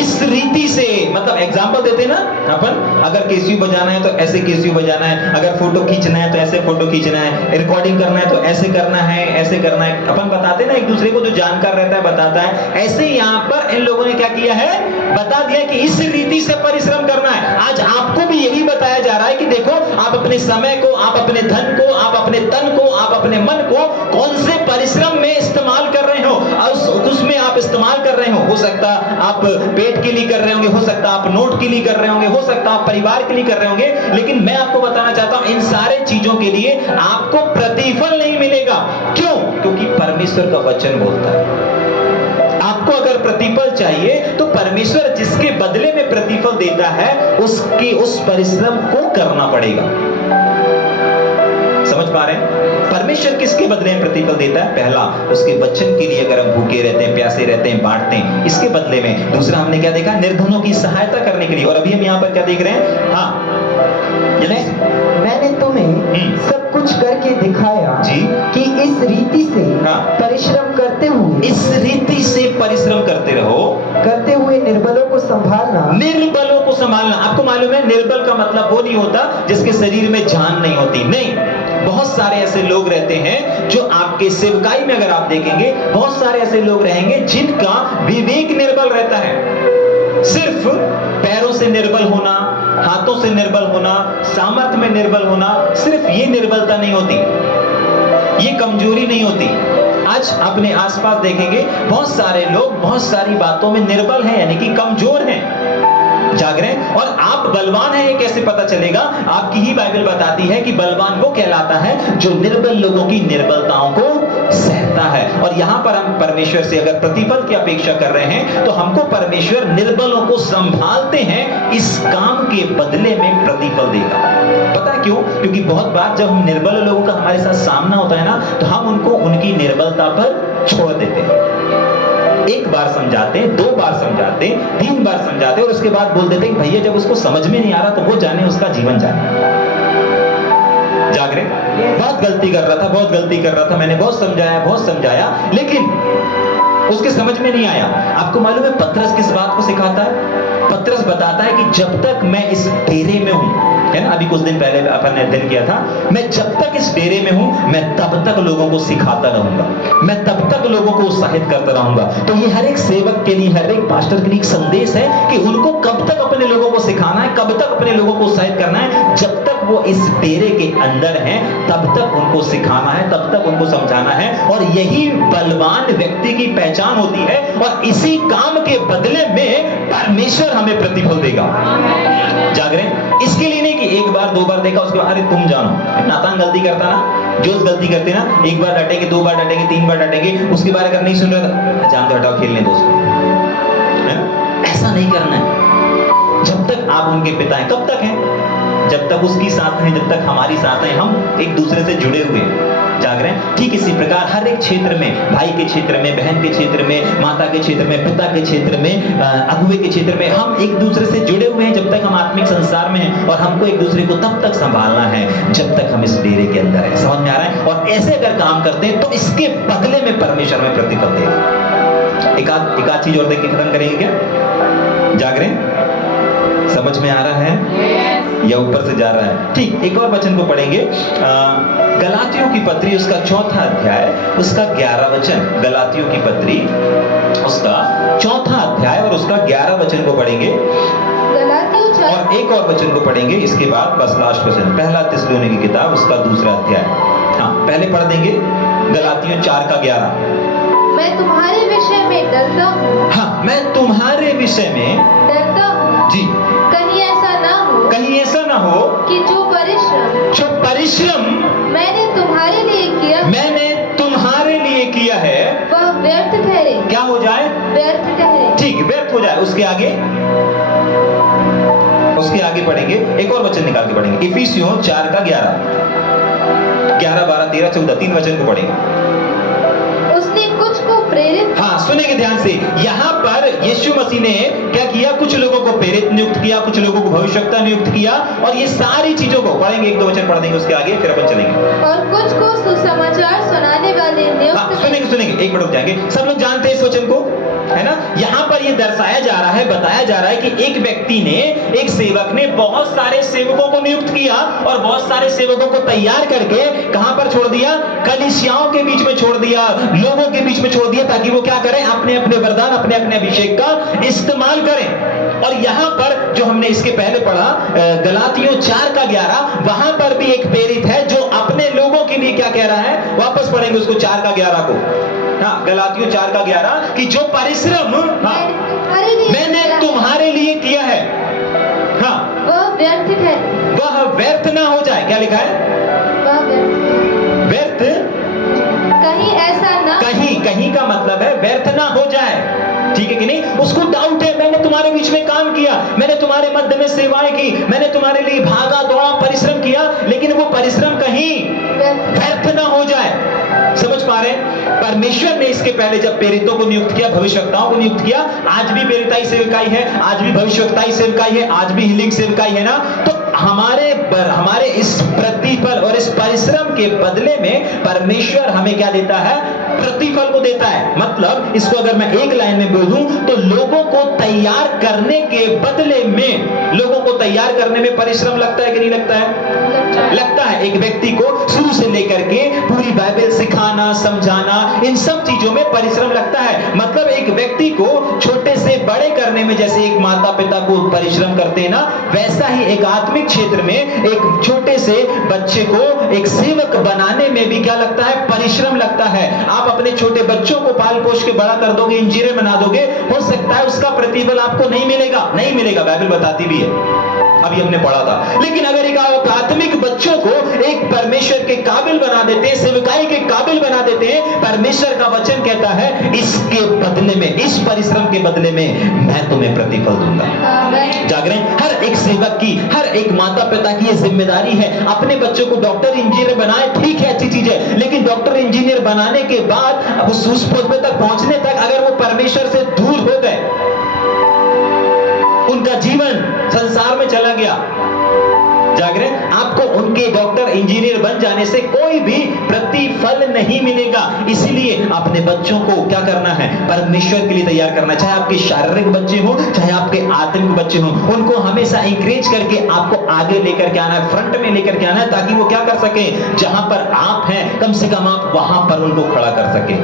इस रीति से मतलब एग्जाम्पल देते ना अपन, अगर कैसियो बजाना है तो ऐसे कैसियो बजाना है, अगर फोटो खींचना है तो ऐसे फोटो खींचना है, रिकॉर्डिंग करना है तो ऐसे करना है, ऐसे करना है। अपन बताते ना एक दूसरे को, जो जानकार रहता है बताता है। ऐसे यहाँ पर इन लोगों ने क्या किया है? बता दिया कि इस रीति से परिश्रम करना है। आज आपको भी यही बताया जा रहा है कि देखो, आप अपने समय को, आप अपने धन को, आप अपने तन को, आप अपने मन को कौन से परिश्रम में इस्तेमाल कर रहे हो, और उसमें आप इस्तेमाल कर रहे हो सकता आप पेट के लिए कर रहे होंगे, हो सकता आप नोट के लिए कर रहे होंगे, हो सकता आप परिवार के लिए कर रहे होंगे, लेकिन मैं आपको बताना चाहता हूं इन सारे चीजों के लिए आपको प्रतिफल नहीं मिलेगा। क्यों? क्योंकि परमेश्वर का वचन बोलता है आपको अगर प्रतिफल चाहिए तो परमेश्वर जिसके बदले में प्रतिफल देता है उसकी उस परिश्रम को करना पड़ेगा। समझ पा रहे हैं? परमेश्वर किसके बदले में प्रतिफल देता है? पहला, उसके वचन के लिए अगर हम भूखे रहते हैं, प्यासे रहते हैं, बांटते हैं, इसके बदले में। दूसरा हमने क्या देखा? निर्धनों की सहायता करने के लिए। और अभी हम यहाँ पर क्या देख रहे हैं? हाँ, मैंने तुम्हें सब कुछ करके दिखाया जी कि इस रीति से परिश्रम करते हुए, इस रीति से परिश्रम करते रहो, करते हुए निर्बलों को संभालना। निर्बलों को संभालना, आपको मालूम है निर्बल का मतलब वो नहीं होता जिसके शरीर में जान नहीं होती, नहीं। बहुत सारे ऐसे लोग रहते हैं जो आपके सेवकाई में अगर आप देखेंगे, बहुत सारे ऐसे लोग रहेंगे जिनका विवेक निर्बल रहता है। सिर्फ पैरों से निर्बल होना, हाथों से निर्बल होना, सामर्थ्य में निर्बल होना, सिर्फ ये निर्बलता नहीं होती, ये कमजोरी नहीं होती। आज अपने आसपास देखेंगे बहुत सारे लोग बहुत सारी बातों में निर्बल हैं, यानी कि कमजोर हैं। जाग रहे हैं? और आप बलवान हैं ये कैसे पता चलेगा? आपकी ही बाइबल बताती है कि बलवान वो कहलाता है जो निर्बल लोगों की निर्बलताओं को सहता है। और यहां पर हम परमेश्वर से अगर प्रतिफल की अपेक्षा कर रहे हैं तो हमको परमेश्वर निर्बलों को संभालते हैं, इस काम के बदले में प्रतिफल देगा। पता है क्यों? क्योंकि बहुत बार जब हम निर्बल लोगों का हमारे साथ सामना होता है ना, तो हम उनको उनकी निर्बलता पर छोड़ देते हैं। एक बार समझाते, 2 बार समझाते, 3 बार समझाते और उसके बाद बोल देते कि भैया जब उसको समझ में नहीं आ रहा तो वो जाने, उसका जीवन जाने। जाग रहे? बहुत गलती कर रहा था, बहुत गलती कर रहा था, मैंने बहुत समझाया, लेकिन उसके समझ में नहीं आया। आपको मालूम है पतरस किस बात को सिखाता है? पतरस बताता है कि जब तक मैं इस डेरे में हूं, है ना, अभी कुछ दिन पहले अपन ने अध्ययन किया था, मैं जब तक इस डेरे में हूं मैं तब तक लोगों को सिखाता रहूंगा, मैं तब तक लोगों को उत्साहित करता रहूंगा। तो ये हर एक सेवक के लिए, हर एक पास्टर के लिए एक संदेश है कि उनको कब तक अपने लोगों को सिखाना है, कब तक अपने लोगों को उत्साहित करना है। जब तक वो इस डेरे के अंदर हैं तब तक उनको सिखाना है, तब तक उनको समझाना है। और यही बलवान व्यक्ति की पहचान होती है और इसी काम के बदले में परमेश्वर हमें प्रतिफल देगा। जाग रहे हैं? इसके लिए नहीं कि एक बार 2 बार देखा उसके बाद अरे तुम जानो, नातान गलती करता ना, जोश गलती करते ना, 1 बार डांटेंगे, 2 बार डांटेंगे, 3 बार डांटेंगे, उसके बाद अगर नहीं सुन रहा था जान दो, हटाओ, खेलने दो उसको, है ना? ऐसा नहीं करना है। जब तक आप उनके पिता हैं, कब तक हैं? जब तक उसकी साथ हैं, जब तक हमारी साथ हैं, हम एक दूसरे से जुड़े हुए हैं। जाग रहे हैं? ठीक इसी प्रकार हर एक क्षेत्र में, भाई के क्षेत्र में, बहन के क्षेत्र में, माता के क्षेत्र में, पिता के क्षेत्र में, अगुवे के क्षेत्र में, हम एक दूसरे से जुड़े हुए हैं जब तक हम आत्मिक संसार में हैं। और हमको एक दूसरे को तब तक संभालना है जब तक हम इस डेरे के अंदर हैं। समझ में आ रहा है? और ऐसे अगर काम करते हैं तो इसके बदले में परमेश्वर में प्रतिफल देगा। एक आध चीज और देख के खत्म करेंगे क्या? जाग रहे हैं? समझ में आ रहा है या ऊपर से जा रहा है? ठीक, एक और वचन को पढ़ेंगे, गलातियों की पत्री उसका 4था अध्याय उसका 11 वचन। गलातियों की पत्री उसका 4था अध्याय और उसका 11 वचन को पढ़ेंगे और एक और वचन को पढ़ेंगे इसके बाद, बस लास्ट वचन, पहला थिस्सलुनीकी की किताब उसका 2रा अध्याय। हाँ, पहले पढ़ देंगे गलातियों 4 का 11। मैं तुम्हारे विषय में डरता हूँ। हाँ, मैं तुम्हारे विषय में डरता हूँ जी, कहीं ऐसा ना हो कि जो परिश्रम मैंने तुम्हारे लिए किया है वह व्यर्थ ठहरे। क्या हो जाए? व्यर्थ ठहरे। ठीक, व्यर्थ हो जाए। उसके आगे पढ़ेंगे, एक और वचन निकाल के पढ़ेंगे, इफिसियों 4 का 11, 12, 13, 14, 3 वचन को पढ़ेंगे। उसने कुछ को प्रेरित, हाँ सुनेंगे ध्यान से, यहाँ पर यीशु मसीह ने क्या किया? कुछ लोगों को प्रेरित नियुक्त किया, कुछ लोगों को भविष्यवक्ता नियुक्त किया, और ये सारी चीजों को पढ़ेंगे, 1-2 वचन पढ़ देंगे उसके आगे, फिर अपन चलेंगे। और कुछ को सुसमाचार सुनाने वाले नियुक्त। हाँ, सुनेंगे, 1 मिनट रुक जाएंगे। सब लोग जानते हैं इस वचन को, है ना? यहाँ पर ये दर्शाया जा रहा है, बताया जा रहा है कि एक व्यक्ति ने, एक सेवक ने बहुत सारे सेवकों को नियुक्त किया और बहुत सारे सेवकों को तैयार करके कहां पर छोड़ दिया? कलीसियाओं के बीच में छोड़ दिया, लोगों के बीच में छोड़ दिया, ताकि वो क्या करें? अपने अपने वरदान, अपने अपने अभिषेक का इस्तेमाल करें। और यहां पर जो हमने इसके पहले पढ़ा गलातियों 4 का 11, वहां पर भी एक प्रेरित है जो अपने लोगों के लिए क्या कह रहा है? वापस पढ़ेंगे उसको 4 का 11 को। हाँ, गलातियों 4 का 11 कि जो परिश्रम मैंने तुम्हारे लिए किया है, हाँ, वह व्यर्थ ना हो जाए। क्या लिखा है? व्यर्थ, कहीं का मतलब है व्यर्थ ना हो जाए। ठीक है कि नहीं? उसको डाउट है, मैंने तुम्हारे बीच में काम किया, मैंने तुम्हारे मध्य में सेवाएं की, मैंने तुम्हारे लिए भागा दौड़ा परिश्रम किया, लेकिन वो परिश्रम कहीं व्यर्थ ना हो जाए। समझ पा रहे हैं? परमेश्वर ने इसके पहले जब प्रेरितों को नियुक्त किया, भविष्यवक्ताओं को नियुक्त किया, आज भी प्रेरिताई सेवकाई है, आज भी भविष्यवक्ताई सेवकाई है, आज भी हीलिंग सेवकाई है ना। तो हमारे इस प्रतिफल और इस परिश्रम के बदले में परमेश्वर हमें क्या देता है? प्रतिफल को देता है। मतलब इसको अगर मैं एक लाइन में बोलूं तो लोगों को तैयार करने के बदले में, लोगों को तैयार करने में परिश्रम लगता है कि नहीं लगता है? लगता है। एक व्यक्ति को शुरू से लेकर के पूरी बाइबल सिखाना, समझाना, इन सब चीजों में परिश्रम लगता है। मतलब एक व्यक्ति को छोटे से बड़े करने में जैसे एक माता पिता को परिश्रम करते हैं ना, वैसा ही एक आत्मिक क्षेत्र में एक छोटे से बच्चे को एक सेवक बनाने में भी क्या लगता है? परिश्रम लगता है। आप अपने छोटे बच्चों को पाल पोष के बड़ा कर दोगे, इंजीनियर बना दोगे, हो सकता है उसका प्रतिफल आपको नहीं मिलेगा, नहीं मिलेगा, बाइबल बताती भी है, अभी हमने पढ़ा था। लेकिन अगर एक आत्मिक बच्चों को एक परमेश्वर के काबिल बना देते हैं, सेवकाई के काबिल बना देते हैं, परमेश्वर का वचन कहता है इसके बदले में, इस परिश्रम के बदले में मैं तुम्हें प्रतिफल दूंगा। जाग रहे हैं? हर एक सेवक की, हर एक माता पिता की ये जिम्मेदारी है, अपने बच्चों को डॉक्टर इंजीनियर बनाए, ठीक है, अच्छी चीज है, लेकिन डॉक्टर इंजीनियर बनाने के बाद उस पद तक पहुंचने तक अगर वो परमेश्वर से दूर हो गए, उनका जीवन संसार में चला गया, जाग रहे हैं? आपको उनके डॉक्टर इंजीनियर बन जाने से कोई भी प्रतिफल नहीं मिलेगा। इसीलिए अपने बच्चों को क्या करना है? परमेश्वर के लिए तैयार करना। चाहे आपके शारीरिक बच्चे हो, चाहे आपके आत्मिक बच्चे हो, उनको हमेशा इंकरेज करके आपको आगे लेकर के आना है, फ्रंट में लेकर के आना है, ताकि वो क्या कर सके? जहां पर आप हैं, कम से कम आप वहां पर उनको खड़ा कर सके।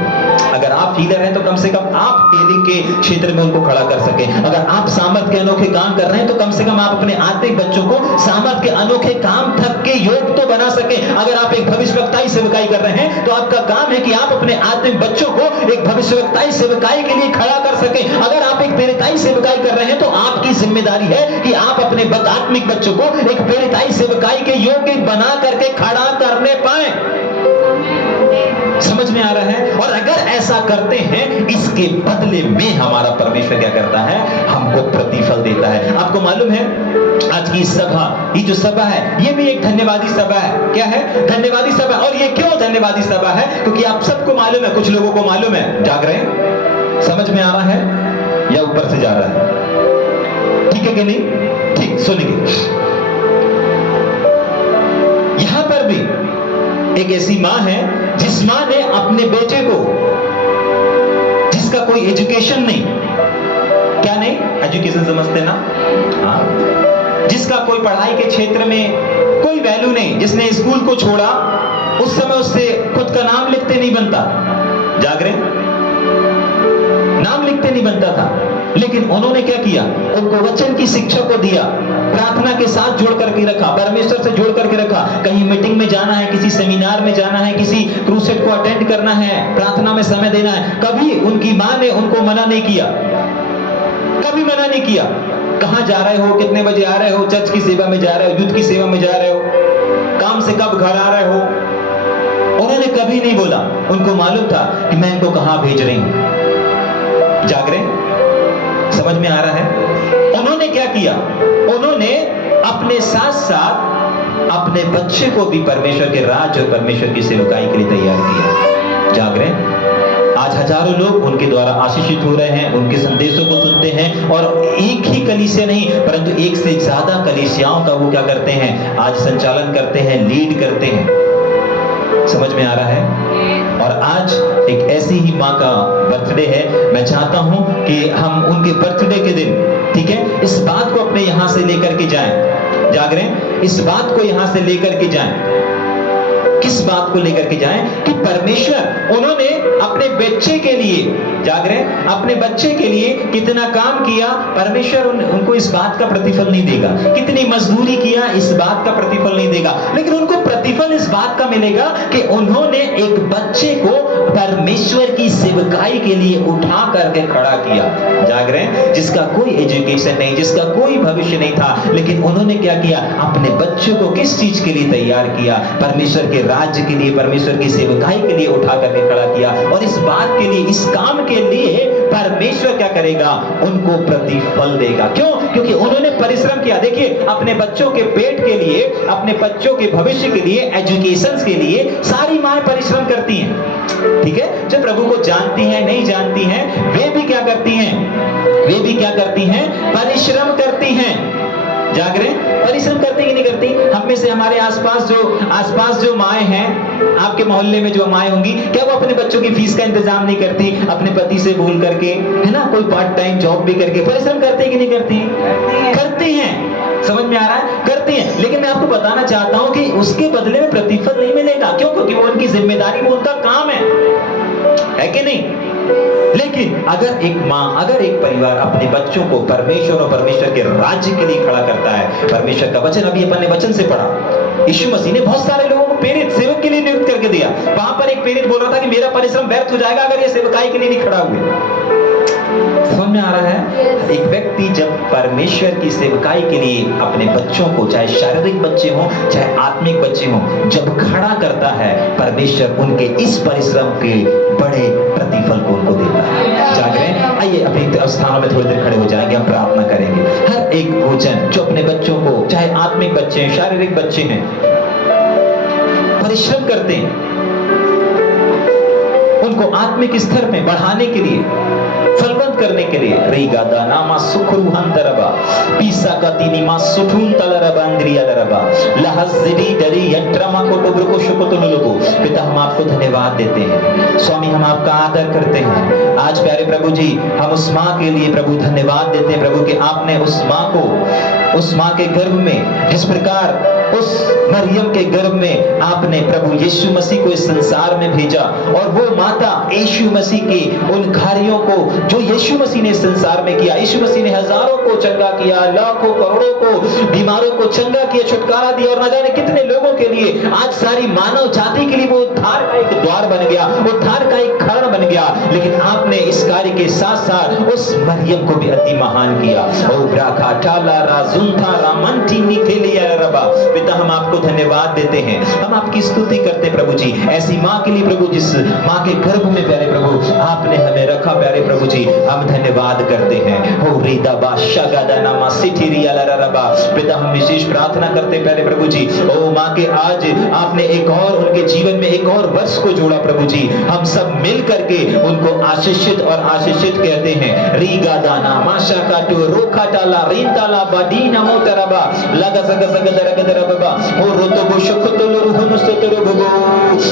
अगर आप हीलर हैं तो कम से कम आप हीलिंग के क्षेत्र में उनको खड़ा कर सके। अगर आप सामर्थ के अनोखे काम कर रहे हैं तो कम से कम आप अपने आत्मिक बच्चों को सामर्थ के अनोखे काम तक के योग तो बना सके। अगर आप एक भविष्यवक्ताई सेवकाई कर रहे हैं तो आपका काम है कि आप अपने आत्मिक बच्चों को एक भविष्यवक्ताई सेवकाई के लिए खड़ा कर सके। अगर आप एक प्रेरिताई सेवकाई कर रहे हैं तो आपकी जिम्मेदारी है कि आप अपने आत्मिक बच्चों को एक प्रेरिताई सेवकाई के योग्य बना करके खड़ा करने पाए। समझ में आ रहा है? और अगर ऐसा करते हैं, इसके बदले में हमारा परमेश्वर क्या करता है? हमको प्रतिफल देता है। आपको मालूम है आज की सभा, ये जो सभा है, ये भी एक धन्यवादी सभा है। क्या है? धन्यवादी सभा। और ये क्यों धन्यवादी सभा है? क्योंकि आप सबको मालूम है, कुछ लोगों को मालूम है, जाग रहे हैं? समझ में आ रहा है या ऊपर से जा रहा है? ठीक है कि नहीं? ठीक, सुनिए। यहां पर भी एक ऐसी मां है जिस मां ने अपने बेटे को, जिसका कोई एजुकेशन नहीं, क्या नहीं? एजुकेशन समझते ना? हाँ, जिसका कोई पढ़ाई के क्षेत्र में कोई वैल्यू नहीं, जिसने स्कूल को छोड़ा, उस समय उससे खुद का नाम लिखते नहीं बनता। जाग रहे? नाम लिखते नहीं बनता था, लेकिन उन्होंने क्या किया? उनको वचन की शिक्षा को दिया, प्रार्थना के साथ जोड़ करके रखा, परमेश्वर से जोड़ करके रखा। कहीं मीटिंग में जाना है, किसी सेमिनार में जाना है, किसी क्रूसेड को अटेंड करना है, प्रार्थना में समय देना है, कभी उनकी मां ने उनको मना नहीं किया, कभी मना नहीं किया। कहां जा रहे हो, कितने बजे आ रहे हो, चर्च की सेवा में जा रहे हो, युद्ध की सेवा में जा रहे हो, काम से कब घर आ रहे हो, उन्होंने कभी नहीं बोला। उनको मालूम था कि मैं इनको कहां भेज रही हूं। जाग रहे? समझ में आ रहा है? उन्होंने क्या किया? उन्होंने अपने साथ साथ अपने बच्चे को भी परमेश्वर के राज और परमेश्वर की सेवकाई के लिए तैयार किया। जाग रहे हैं? आज हजारों लोग उनके द्वारा आशीषित हो रहे हैं, उनके संदेशों को सुनते हैं, और एक ही कलीसिया नहीं परंतु एक से ज्यादा कलीसियाओं का वो क्या करते हैं? आज संचालन करते हैं, लीड करते हैं। समझ में आ रहा है? और आज एक ऐसी ही माँ का बर्थडे है। मैं चाहता हूं कि हम उनके बर्थडे के दिन, ठीक है, इस बात को अपने यहां से लेकर के जाएं। जाग रहे हैं? इस बात को यहां से लेकर के जाएं। किस बात को लेकर के जाएं? कि परमेश्वर उन्होंने अपने बच्चे के लिए, जाग रहे हैं, अपने बच्चे के लिए कितना काम किया, परमेश्वर उनको इस बात का प्रतिफल नहीं देगा। कितनी मजदूरी किया, इस बात का प्रतिफल नहीं देगा, लेकिन उनको प्रतिफल इस बात का मिलेगा कि उन्होंने एक बच्चे को परमेश्वर की सेवकाई के लिए उठा करके खड़ा किया। जाग रहे हैं? जिसका कोई एजुकेशन नहीं, जिसका कोई भविष्य नहीं था, लेकिन उन्होंने क्या किया? अपने बच्चों को किस चीज के लिए तैयार किया? परमेश्वर के राज्य के लिए, परमेश्वर की सेवकाई के लिए उठा करके खड़ा किया। और इस बात के लिए, इस काम के लिए परमेश्वर क्या करेगा? उनको प्रतिफल देगा। क्यों? क्योंकि उन्होंने परिश्रम किया। देखिए, अपने बच्चों के पेट के लिए, अपने बच्चों के भविष्य के लिए, एजुकेशन के लिए सारी मां परिश्रम करती हैं। ठीक है? जो प्रभु को जानती हैं, नहीं जानती हैं, वे भी क्या करती हैं? वे भी क्या करती हैं? परिश्रम करती हैं। जाग रहे हैं? परिश्रम करती कि नहीं करती? हम में से हमारे आसपास जो माएँ हैं, आपके मोहल्ले में जो माएँ होंगी, क्या वो अपने बच्चों की फीस का इंतजाम नहीं करती? अपने पति से बोल करके, है ना, कोई पार्ट टाइम जॉब भी करके परिश्रम करती कि नहीं करती? करती हैं। समझ में आ रहा है? करती हैं। लेकिन मैं आपको बताना चाहता हूं कि उसके बदले में प्रतिफल नहीं मिलेगा। क्यों? क्योंकि वो उनकी जिम्मेदारी, वो उनका काम है कि नहीं? लेकिन अगर एक माँ, अगर एक परिवार अपने बच्चों को परमेश्वर और परमेश्वर के राज्य के लिए खड़ा करता है, परमेश्वर का वचन, अभी अपन ने वचन से पढ़ा, यीशु मसीह ने बहुत सारे लोगों को प्रेरित सेवक के लिए नियुक्त करके दिया। वहां पर एक प्रेरित बोल रहा था कि मेरा परिश्रम व्यर्थ हो जाएगा अगर ये सेवकाई के लिए नहीं खड़ा हुए। समझ में आ रहा है? एक व्यक्ति जब परमेश्वर की सेवकाई के लिए अपने बच्चों को, चाहे शारीरिक बच्चे हों चाहे आत्मिक बच्चे हों, जब खड़ा करता है, परमेश्वर उनके इस परिश्रम के बड़े प्रतिफल को उनको देता है। जाग रहे हैं? आइए अपने स्थानों में थोड़ी देर खड़े हो जाएंगे, हम प्रार्थना करेंगे। हर एक भोजन जो अपने बच्चों को, चाहे आत्मिक बच्चे हैं शारीरिक बच्चे हैं, परिश्रम करते हैं, उनको आत्मिक स्तर में बढ़ाने के लिए, फलवंत करने के लिए, रीगादा नामा सुखरुहंतरबा पीसा का तीनीमा सुठून तलरबांद्रियालरबा लहज़री डरी यंत्रमा को टुब्रको शुकोतुलुलुबु। पिता, हम आपको धन्यवाद देते हैं। स्वामी, हम आपका आदर करते हैं। आज प्यारे प्रभु जी, हम उस माँ के लिए प्रभु धन्यवाद देते हैं प्रभु कि आपने उस माँ को, उस माँ के गर्भ में, जिस प्रकार उस मरियम के गर्भ में आपने प्रभु यीशु मसीह को इस संसार में भेजा, और वो माता यीशु मसीह की उन कार्यों को जो यीशु मसीह ने इस संसार में किया, यीशु मसीह ने हजारों को चंगा किया, लाखों करोड़ों को, बीमारों को चंगा किया, छुटकारा दिया, और न जाने कितने लोगों के लिए आज सारी मानव जाति के लिए वो उद्धार का एक द्वार बन गया, उद्धार का एक कारण बन गया। लेकिन आपने इस कार्य के साथ साथ उस मरियम को भी अति महान किया। ओ ब्राखा टाला राजुंथा रामंटी निकेलिया रबा। पिता, हम आपको धन्यवाद देते हैं, हम आपकी स्तुति करते हैं प्रभु जी, ऐसी माँ के लिए प्रभु, जिस माँ के गर्भ में प्यारे प्रभु आपने हमें रखा प्यारे प्रभु जी, हम धन्यवाद करते हैं। हो रीदा बादशाह गादाना मा सिठिरिया लरबा। पिता, हम विशेष प्रार्थना करते हैं प्यारे प्रभु जी, ओ माँ के आज आपने एक और उनके जीवन में एक और वर्ष को जोड़ा प्रभु जी, हम सब मिल करके उनको आशीषित और आशीषित कहते हैं। रीगा दाना माशा काटो रोखा टाला रीताला बादीना मोतरबा लगा सग सग दरग दरबा ओ रोतो बो शुकतलो रुहनु सतरो बो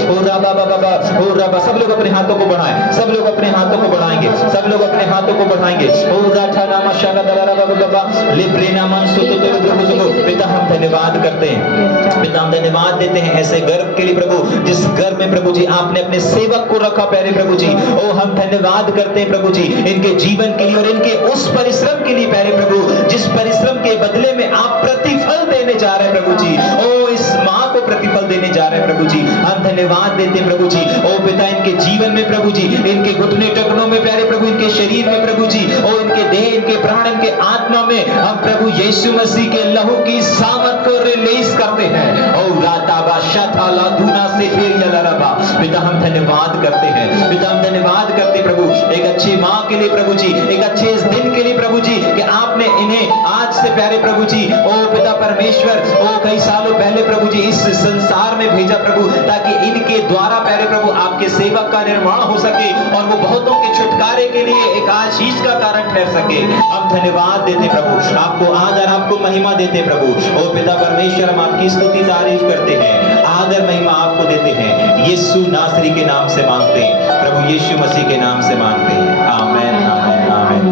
ओ राबा बाबा ओ राबा। सब लोग अपने हाथों को बढ़ाएं, सब लोग अपने हाथों को बढ़ाएंगे, सब लोग अपने हाथों को बढ़ाएंगे। ओ राठाना माशा का दरबा बाबा लिब्रेना मन सुतरो प्रभु। पिता, हम धन्यवाद करते हैं, पिता हम धन्यवाद देते हैं ऐसे गर्भ के लिए प्रभु, जिस गर्भ में प्रभु जी आपने अपने सेवक को रखा प्यारे प्रभु जी। ओ हम धन्यवाद करते हैं प्रभु जी इनके जीवन के लिए और इनके उस परिश्रम के लिए प्यारे प्रभु, जिस परिश्रम के बदले में आप प्रतिफल देने जा रहे हैं प्रभु जी। ओ इस माँ को प्रतिफल देने जा रहे हैं प्रभु जी, हम धन्यवाद देते हैं प्रभु जी। ओ पिता, इनके जीवन में प्रभु जी, इनके घुटने टखनों में प्यारे प्रभु, इनके शरीर में प्रभु जी, ओ इनके देह, इनके प्राण, इनके आत्मा में हम प्रभु यीशु मसीह के लहू की सामर्थ को रिलीज करते हैं। ओ राताबा शताला दूना से फेरिया लरबा। पिता, हम धन्यवाद करते हैं, पिता हम धन्यवाद करते प्रभु एक अच्छी माँ के लिए प्रभु जी, एक अच्छे इस दिन के लिए प्रभु जी कि आपने इन्हें आज से प्यारे प्रभु जी, ओ पिता परमेश्वर, ओ कई सालों पहले प्रभु जी इस संसार में भेजा प्रभु, ताकि इनके द्वारा प्यारे प्रभु आपके सेवक का निर्माण हो सके और वो बहुतों के छुटकारे के लिए एक आशीष का कारण ठहर सके। हम धन्यवाद देते प्रभु, आपको आदर, आपको महिमा देते प्रभु। ओ पिता परमेश्वर, हम आपकी स्तुति तारीफ करते हैं, आदर महिमा आपको देते हैं। यीशु नासरी के नाम से मांगते हैं प्रभु, यीशु मसीह के नाम से मांगते हैं। आमेन आमेन आमेन।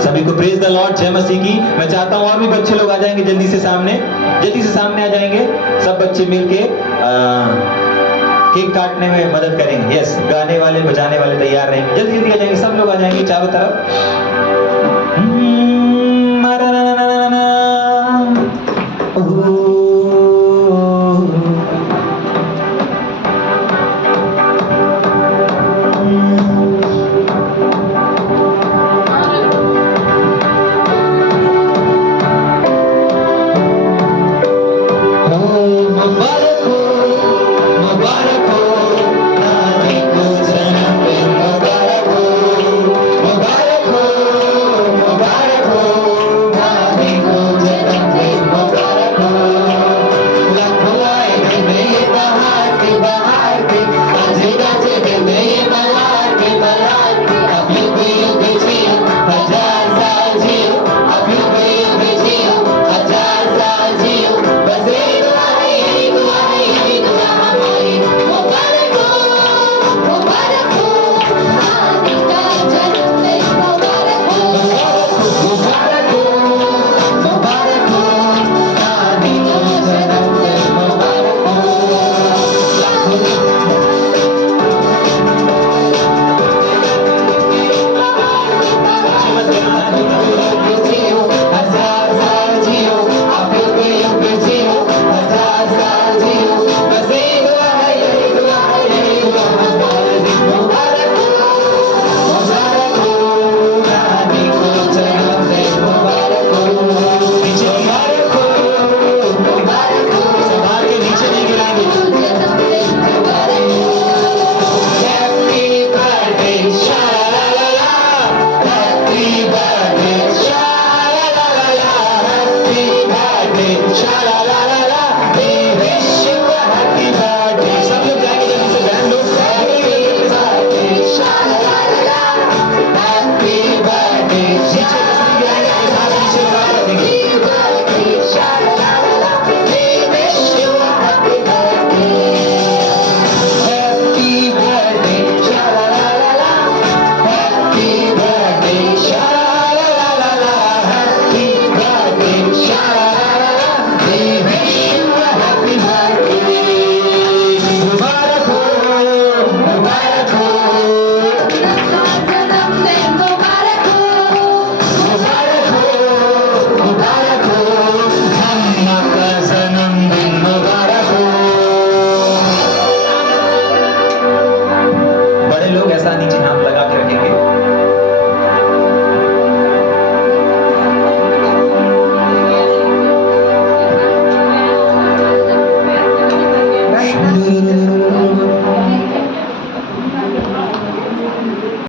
सभी को प्रेज द लॉर्ड, जय मसीह की। मैं चाहता हूँ और भी बच्चे लोग आ जाएंगे जल्दी से सामने, जल्दी से सामने आ जाएंगे। सब बच्चे मिलके केक काटने में मदद करेंगे। यस, गाने वाले बजाने वाले तैयार रहेंगे, जल्दी जल्दी आ जाएंगे, सब लोग आ जाएंगे चारों तरफ। शा ला ला